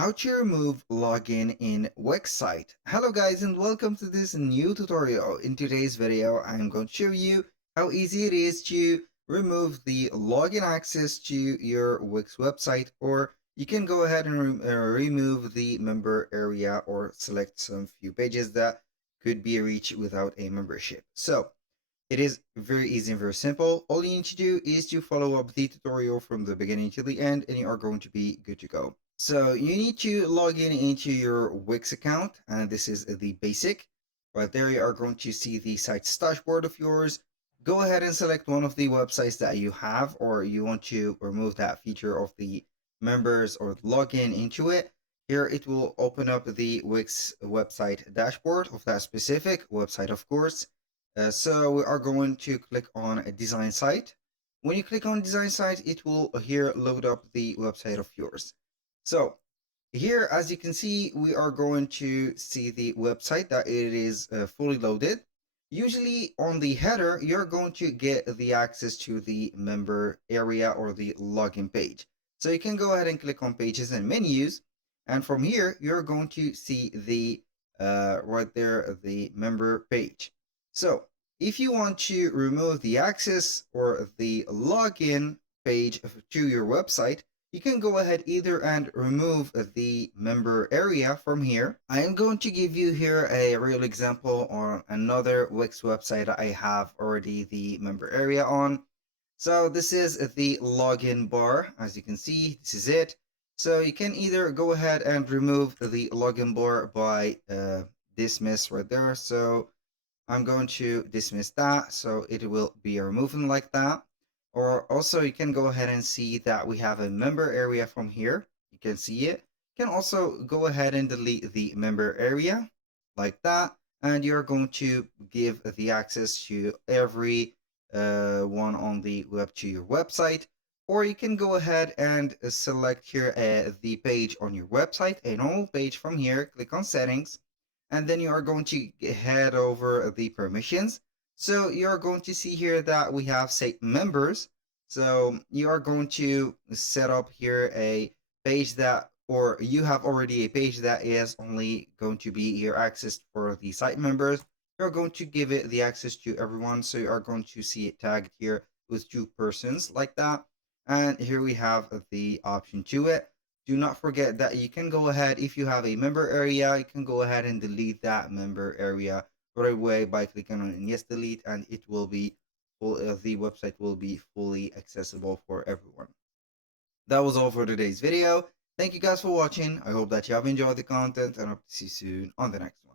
How to remove login in Wix site. Hello guys and welcome to this new tutorial. In today's video I'm going to show you how easy it is to remove the login access to your Wix website, or you can go ahead and remove the member area or select some few pages that could be reached without a membership. So it is very easy and very simple. All you need to do is to follow up the tutorial from the beginning to the end and you are going to be good to go. So you need to log in into your Wix account, and this is the basic. Right there you are going to see the site's dashboard of yours. Go ahead and select one of the websites that you have, or you want to remove that feature of the members or login into it. Here it will open up the Wix website dashboard of that specific website, of course. So we are going to click on a design site. When you click on design site, it will here load up the website of yours. So here, as you can see, we are going to see the website that it is fully loaded. Usually on the header, you're going to get the access to the member area or the login page. So you can go ahead and click on pages and menus. And from here, you're going to see the right there, the member page. So if you want to remove the access or the login page to your website, you can go ahead either and remove the member area from here. I am going to give you here a real example on another Wix website I have already the member area on. So this is the login bar. As you can see, this is it. So you can either go ahead and remove the login bar by dismiss right there. So I'm going to dismiss that, so it will be removing like that. Or also you can go ahead and see that we have a member area from here. You can see it. You can also go ahead and delete the member area like that. And you're going to give the access to every one on the web to your website. Or you can go ahead and select here the page on your website, a normal page from here, click on settings, and then you are going to head over the permissions. So you're going to see here that we have say members. So you are going to set up here a page that, or you have already a page that is only going to be here accessed for the site members. You're going to give it the access to everyone. So you are going to see it tagged here with 2 persons like that. And here we have the option to it. Do not forget that you can go ahead, if you have a member area, you can go ahead and delete that member area right away by clicking on yes delete, and it will be full, the website will be fully accessible for everyone. That was all for today's video. Thank you guys for watching. I hope that you have enjoyed the content, and I hope to see you soon on the next one.